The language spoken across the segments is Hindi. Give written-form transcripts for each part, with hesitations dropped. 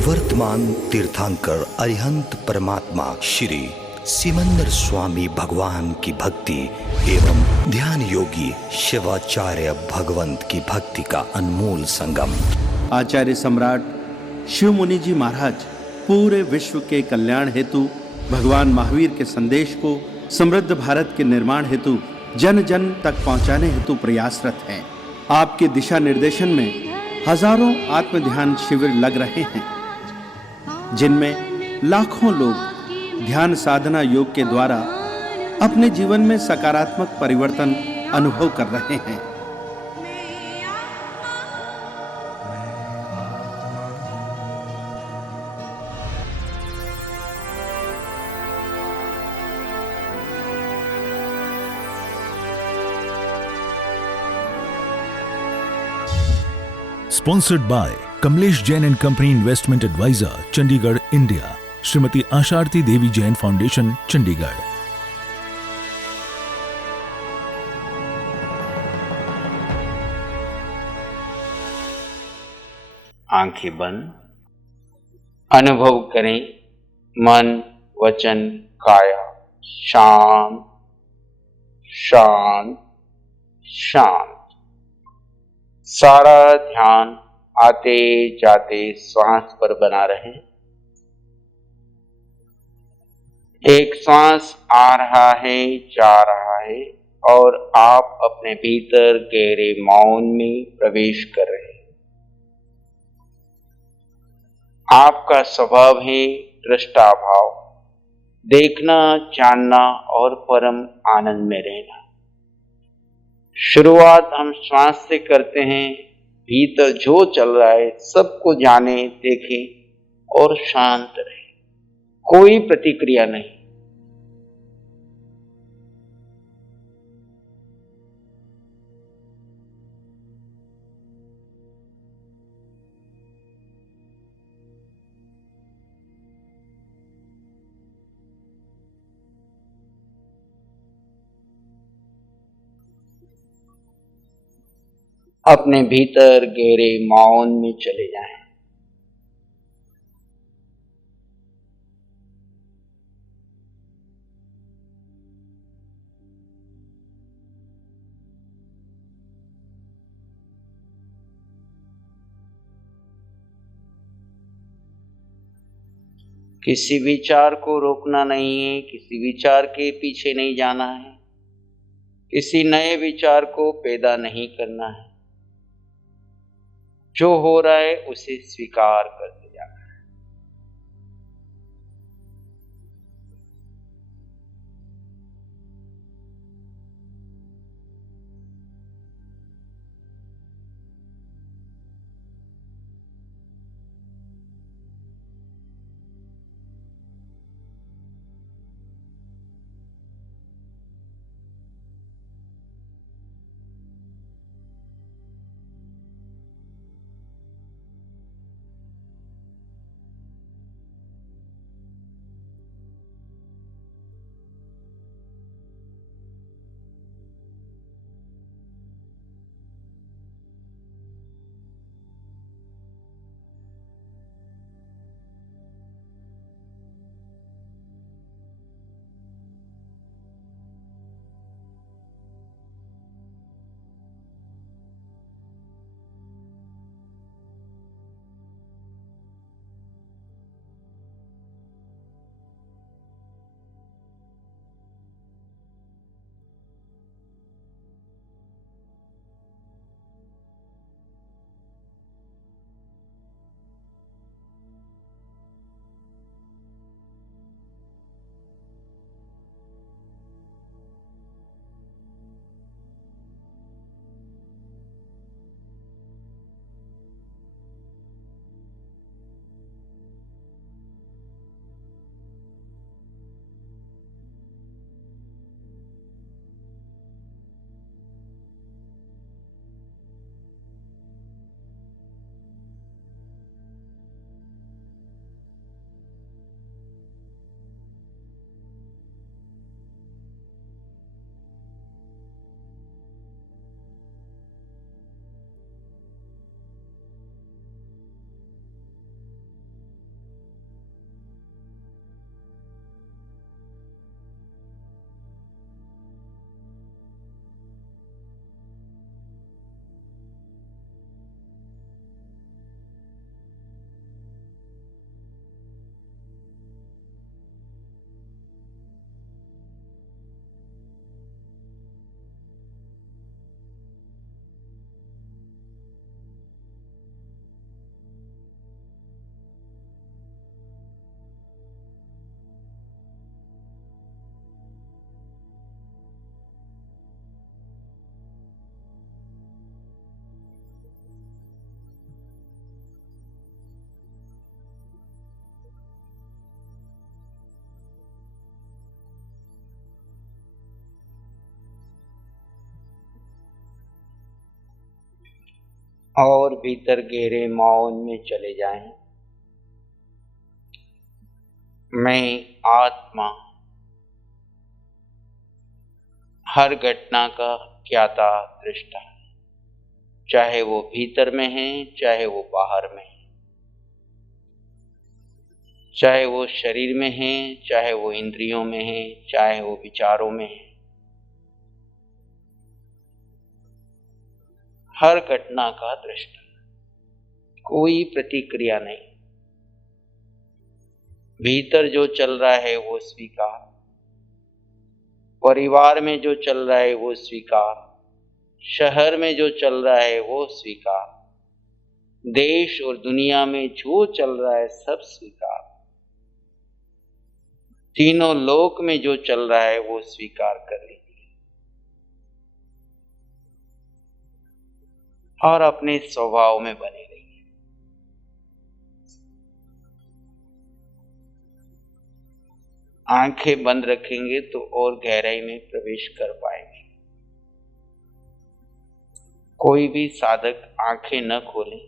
वर्तमान तीर्थंकर अरिहंत परमात्मा श्री सिमंदर स्वामी भगवान की भक्ति एवं ध्यान योगी शिवाचार्य भगवंत की भक्ति का अनमोल संगम। आचार्य सम्राट शिव मुनि जी महाराज पूरे विश्व के कल्याण हेतु भगवान महावीर के संदेश को समृद्ध भारत के निर्माण हेतु जन जन तक पहुंचाने हेतु प्रयासरत हैं। आपके दिशा निर्देशन में हजारों आत्म ध्यान शिविर लग रहे हैं, जिनमें लाखों लोग ध्यान साधना योग के द्वारा अपने जीवन में सकारात्मक परिवर्तन अनुभव कर रहे हैं। Sponsored by Kamlesh Jain and Company Investment Advisor, Chandigarh, India. Shrimati Asharati Devi Jain foundation, Chandigarh. आंखें बंद, अनुभव करें मन वचन काया शांत शांत शांत। सारा ध्यान आते जाते श्वास पर बना रहे। एक श्वास आ रहा है, जा रहा है और आप अपने भीतर गहरे मौन में प्रवेश कर रहे हैं। आपका स्वभाव है दृष्टा भाव, देखना जानना और परम आनंद में रहना। शुरुआत हम श्वास से करते हैं। भीतर जो चल रहा है सबको जाने, देखें और शांत रहे, कोई प्रतिक्रिया नहीं। अपने भीतर गहरे मौन में चले जाएं। किसी विचार को रोकना नहीं है, किसी विचार के पीछे नहीं जाना है, किसी नए विचार को पैदा नहीं करना है। जो हो रहा है उसे स्वीकार करते जाना है। और भीतर गहरे मौन में चले जाएं। मैं आत्मा हर घटना का ज्ञाता दृष्टा, चाहे वो भीतर में है, चाहे वो बाहर में है, चाहे वो शरीर में है, चाहे वो इंद्रियों में है, चाहे वो विचारों में है। हर घटना का दृष्टा, कोई प्रतिक्रिया नहीं। भीतर जो चल रहा है वो स्वीकार, परिवार में जो चल रहा है वो स्वीकार, शहर में जो चल रहा है वो स्वीकार, देश और दुनिया में जो चल रहा है सब स्वीकार, तीनों लोक में जो चल रहा है वो स्वीकार कर लीजिए और अपने स्वभाव में बने रहिए। आंखें बंद रखेंगे तो और गहराई में प्रवेश कर पाएंगे। कोई भी साधक आंखें न खोले,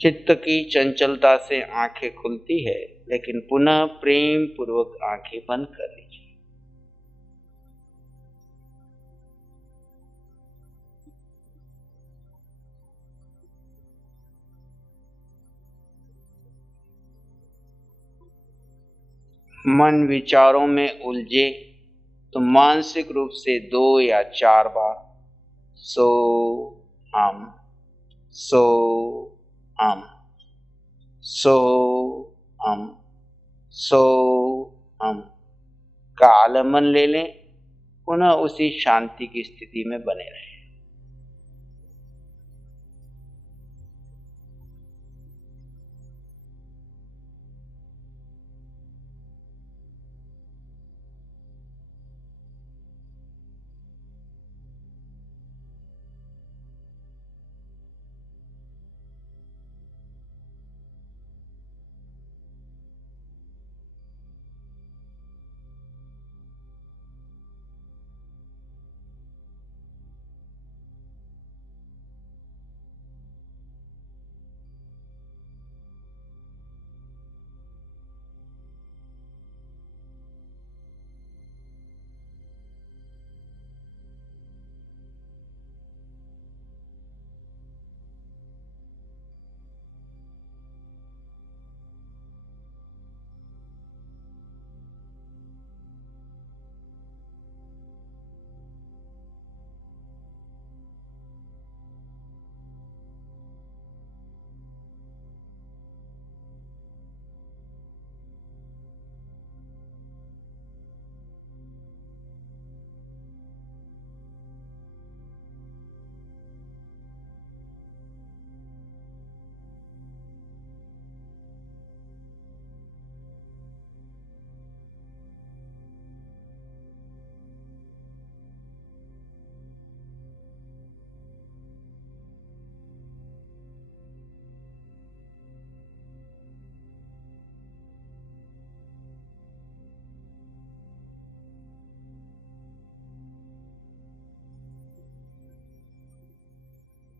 चित्त की चंचलता से आंखें खुलती है, लेकिन पुनः प्रेम पूर्वक आंखें बंद कर लीजिए। मन विचारों में उलझे तो मानसिक रूप से 2 या 4 बार सो हम, सो हम, सो हम, सो हम का आलम्बन ले लें, पुनः उसी शांति की स्थिति में बने रहें।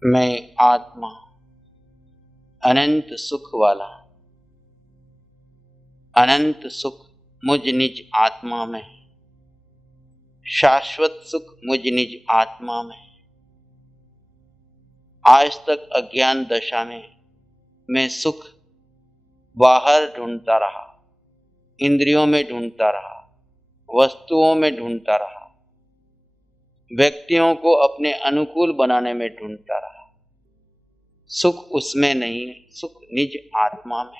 मैं आत्मा अनंत सुख वाला, अनंत सुख मुझ निज आत्मा में, शाश्वत सुख मुझ निज आत्मा में। आज तक अज्ञान दशा में मैं सुख बाहर ढूंढता रहा, इंद्रियों में ढूंढता रहा, वस्तुओं में ढूंढता रहा, व्यक्तियों को अपने अनुकूल बनाने में ढूंढता रहा। सुख उसमें नहीं, सुख निज आत्मा में।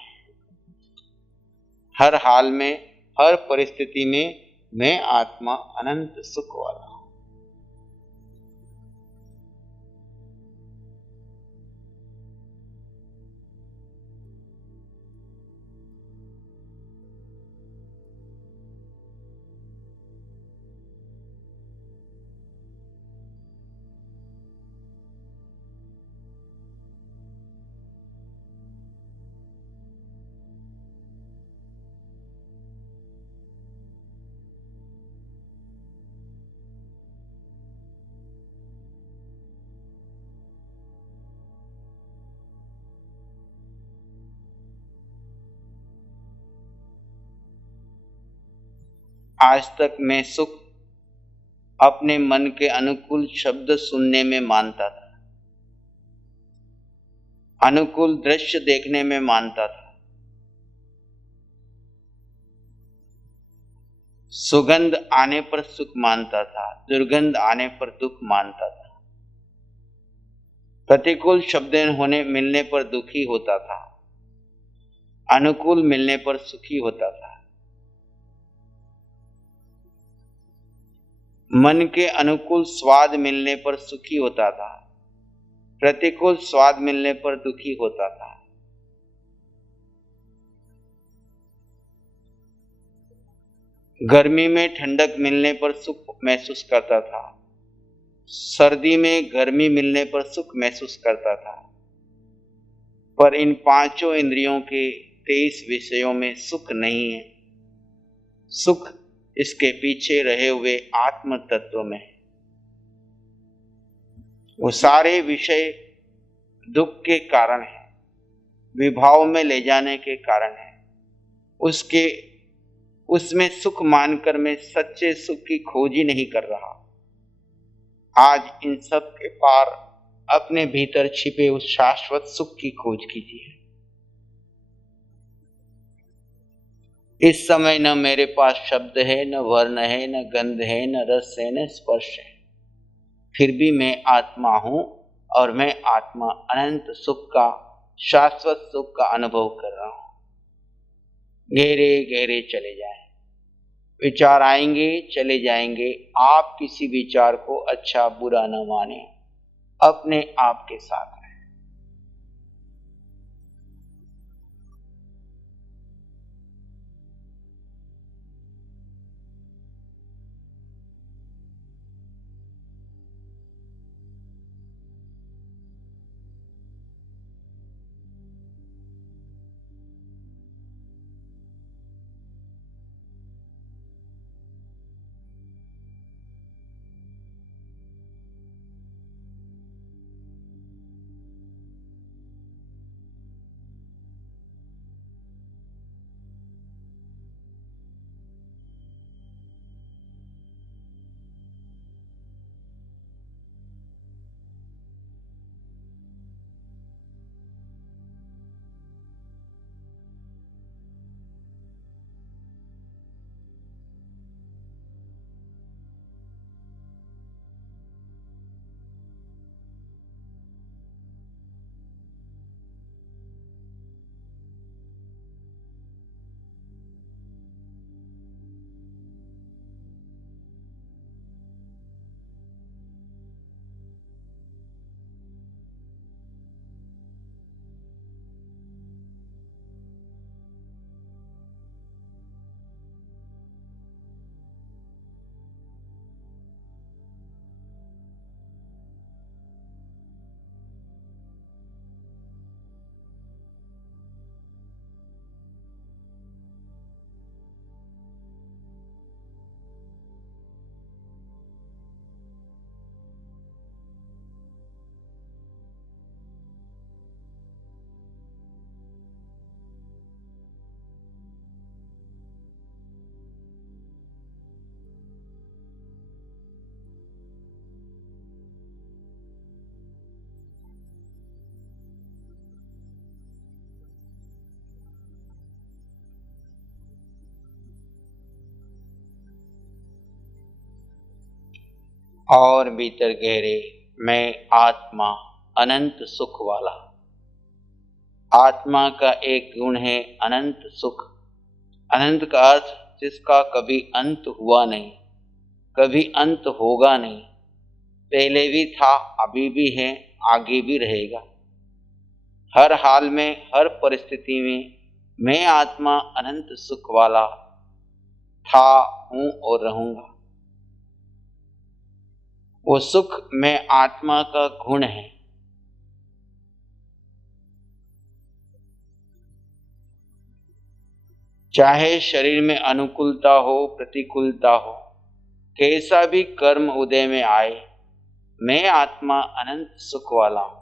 हर हाल में, हर परिस्थिति में मैं आत्मा अनंत सुख वाला हूं। आज तक मैं सुख अपने मन के अनुकूल शब्द सुनने में मानता था, अनुकूल दृश्य देखने में मानता था, सुगंध आने पर सुख मानता था, दुर्गंध आने पर दुख मानता था, प्रतिकूल शब्द होने मिलने पर दुखी होता था, अनुकूल मिलने पर सुखी होता था। मन के अनुकूल स्वाद मिलने पर सुखी होता था, प्रतिकूल स्वाद मिलने पर दुखी होता था। गर्मी में ठंडक मिलने पर सुख महसूस करता था, सर्दी में गर्मी मिलने पर सुख महसूस करता था। पर इन पांचों इंद्रियों के 23 विषयों में सुख नहीं है। सुख इसके पीछे रहे हुए आत्म तत्व में है। वो सारे विषय दुख के कारण है, विभाव में ले जाने के कारण है। उसमें सुख मानकर मैं सच्चे सुख की खोज ही नहीं कर रहा। आज इन सब के पार अपने भीतर छिपे उस शाश्वत सुख की खोज कीजिए। इस समय न मेरे पास शब्द है, न वर्ण है, न गंध है, न रस है, न स्पर्श है, फिर भी मैं आत्मा हूं और मैं आत्मा अनंत सुख का, शाश्वत सुख का अनुभव कर रहा हूं। गहरे गहरे चले जाएं, विचार आएंगे चले जाएंगे। आप किसी विचार को अच्छा बुरा न माने, अपने आप के साथ रहें। और भीतर गहरे, मैं आत्मा अनंत सुख वाला। आत्मा का एक गुण है अनंत सुख। अनंत का अर्थ जिसका कभी अंत हुआ नहीं, कभी अंत होगा नहीं, पहले भी था, अभी भी है, आगे भी रहेगा। हर हाल में, हर परिस्थिति में मैं आत्मा अनंत सुख वाला था, हूं और रहूंगा। वो सुख मैं आत्मा का गुण है। चाहे शरीर में अनुकूलता हो, प्रतिकूलता हो, कैसा भी कर्म उदय में आए, मैं आत्मा अनंत सुख वाला हूं।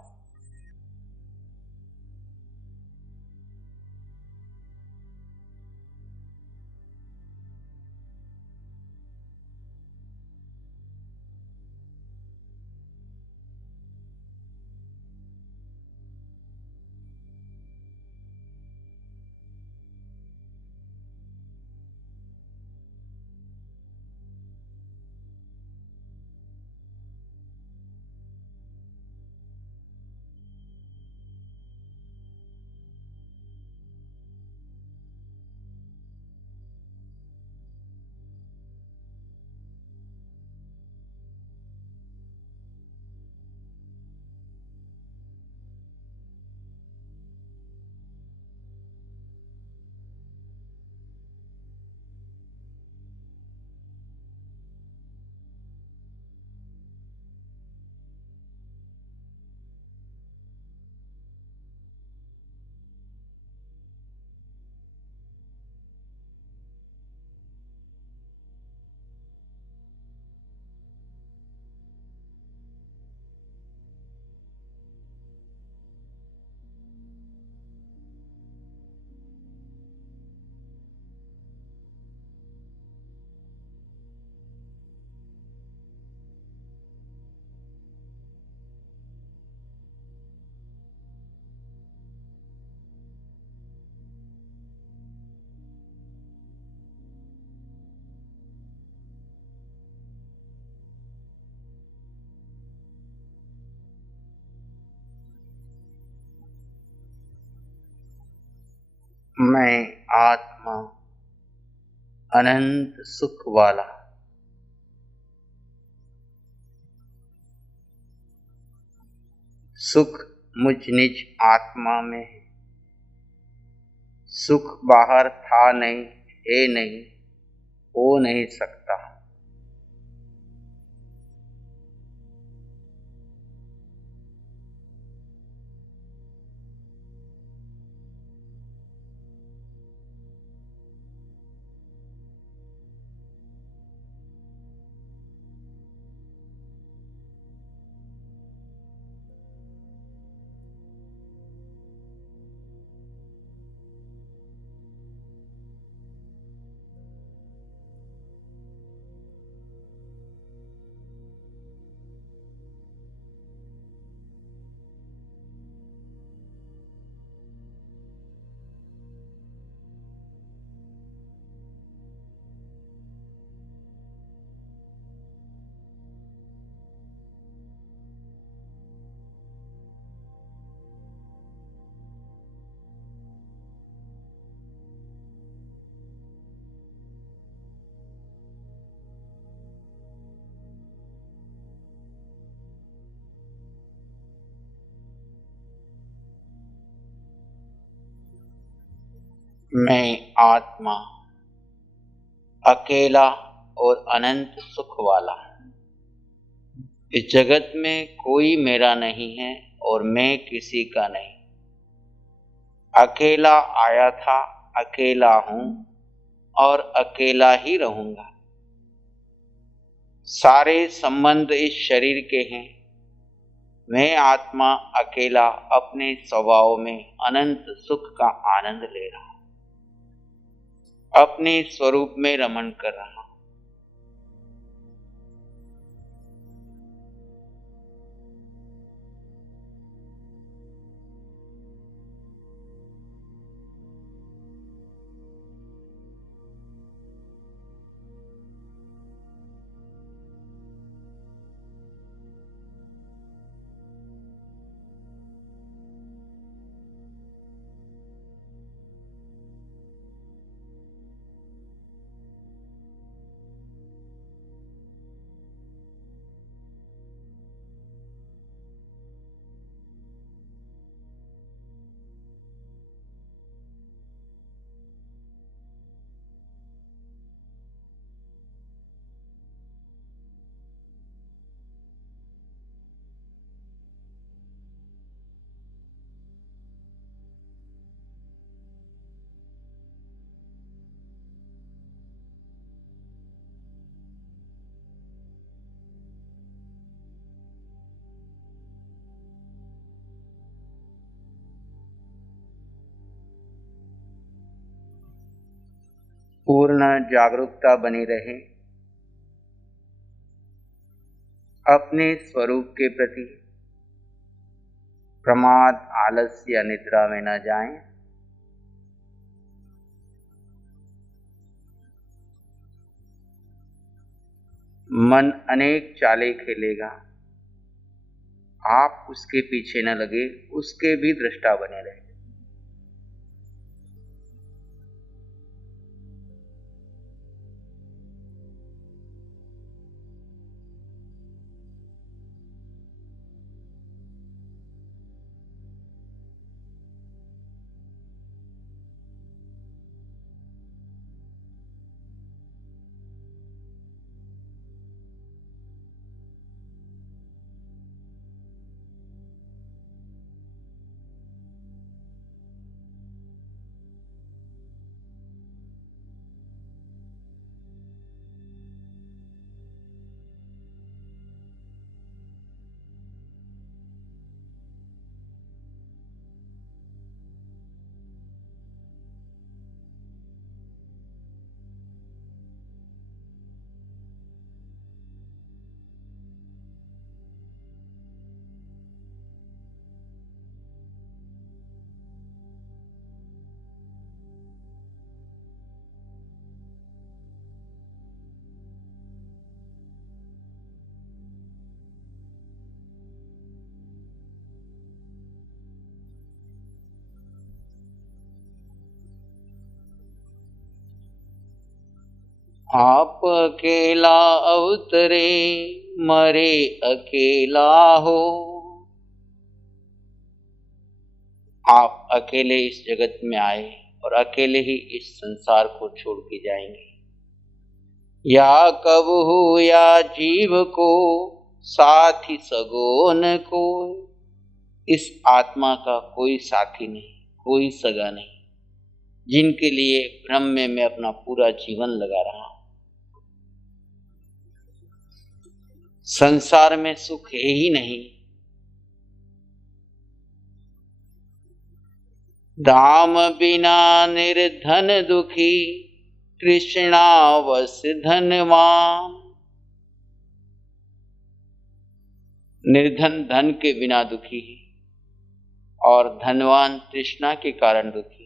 मैं आत्मा अनंत सुख वाला, सुख मुझ निज आत्मा में है। सुख बाहर था नहीं, है नहीं, हो नहीं सकता। मैं आत्मा अकेला और अनंत सुख वाला। इस जगत में कोई मेरा नहीं है और मैं किसी का नहीं। अकेला आया था, अकेला हूं और अकेला ही रहूंगा। सारे संबंध इस शरीर के हैं। मैं आत्मा अकेला अपने स्वभाव में अनंत सुख का आनंद ले रहा, अपने स्वरूप में रमण कर रहा। पूर्ण जागरूकता बनी रहे अपने स्वरूप के प्रति। प्रमाद, आलस्य या निद्रा में न जाएं। मन अनेक चालें खेलेगा, आप उसके पीछे न लगे, उसके भी दृष्टा बने रहे। आप अकेला अवतरे मरे अकेला हो। आप अकेले इस जगत में आए और अकेले ही इस संसार को छोड़ के जाएंगे। या कब हो या जीव को साथी सगो न कोई। इस आत्मा का कोई साथी नहीं, कोई सगा नहीं, जिनके लिए ब्रह्म में मैं अपना पूरा जीवन लगा रहा हूं। संसार में सुख है ही नहीं। दाम बिना निर्धन दुखी तृष्णावश धनवान। निर्धन धन के बिना दुखी और धनवान तृष्णा के कारण दुखी।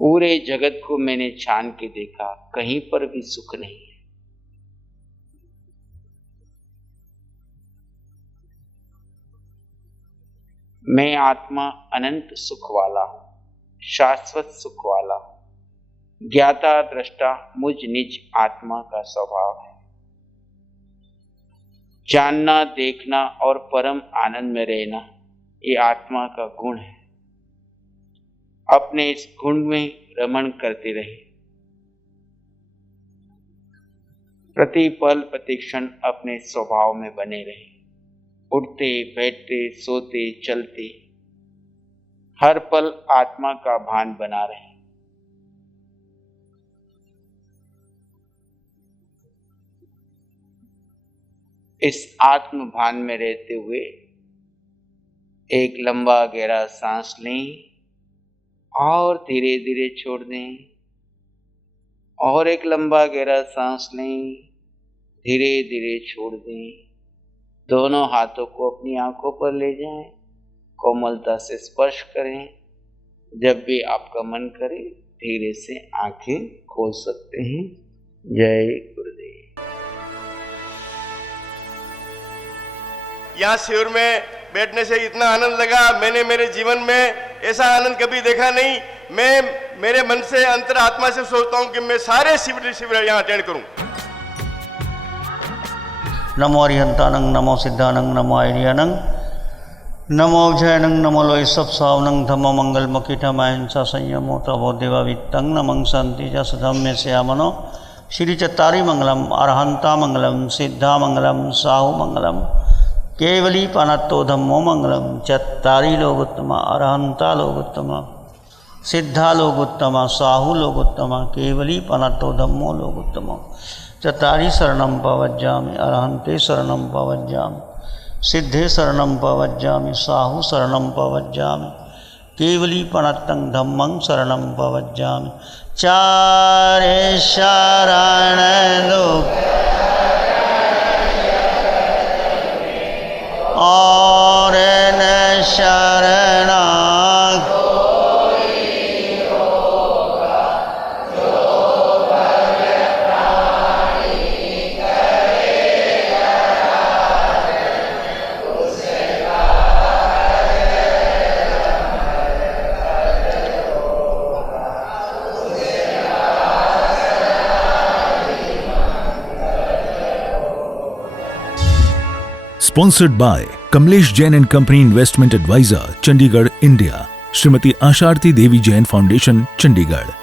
पूरे जगत को मैंने छान के देखा, कहीं पर भी सुख नहीं है। मैं आत्मा अनंत सुख वाला हूं, शाश्वत सुख वाला हूं। ज्ञाता दृष्टा मुझ निज आत्मा का स्वभाव है। जानना, देखना और परम आनंद में रहना ये आत्मा का गुण है। अपने इस गुण में रमण करते रहे। प्रति पल प्रतिक्षण अपने स्वभाव में बने रहे। उठते बैठते सोते चलते हर पल आत्मा का भान बना रहे। इस आत्म भान में रहते हुए एक लंबा गहरा सांस लें और धीरे धीरे छोड़ दें। और एक लंबा गहरा सांस लें, धीरे धीरे छोड़ दें। दोनों हाथों को अपनी आंखों पर ले जाएं, कोमलता से स्पर्श करें। जब भी आपका मन करे धीरे से आंखें खोल सकते हैं। जय गुरुदेव। यहाँ शिविर में बैठने से इतना आनंद लगा, मैंने मेरे जीवन में ऐसा आनंद कभी देखा नहीं। मैं मेरे मन से अंतरात्मा से सोचता हूँ कि मैं सारे शिविर यहाँ अटेंड करूँ। नमो अरिहंतानंग, नमो सिद्धानंग, नमो आर्यानंग, नमो अभ्ययनंग, नमो लोयसप सावनंग, धम्म मंगल मकीठम अहिंसा संयमो तवो देवावित्तंग, नमं शांति च सधम्य श्यामनो श्री चत्तारी मंगलम, अरहंता मंगलम, सिद्धा मंगलम, साहु मंगलम, केवली पानत्तो धम्मो मंगलम। चत्तारी लोगोत्तमा, अरहंता लोगोत्तमा, सिद्धा लोगोत्तमा, साहु लोगोत्तमा, केवली पानत्तो धम्मो लोगोत्तमा। चत्तारी शरणं पवज्जामि, अरहंते शरणं पवज्जामि, सिद्धे शरणं पवज्जामि, साहु शरणं पवज्जामि, केवली पनत्तं धम्मं शरणं पवज्जामि। चारे शरण लोक और न शरणा Sponsored by Kamlesh Jain and Company Investment Advisor, Chandigarh, India. Shrimati Asharti Devi Jain Foundation, Chandigarh.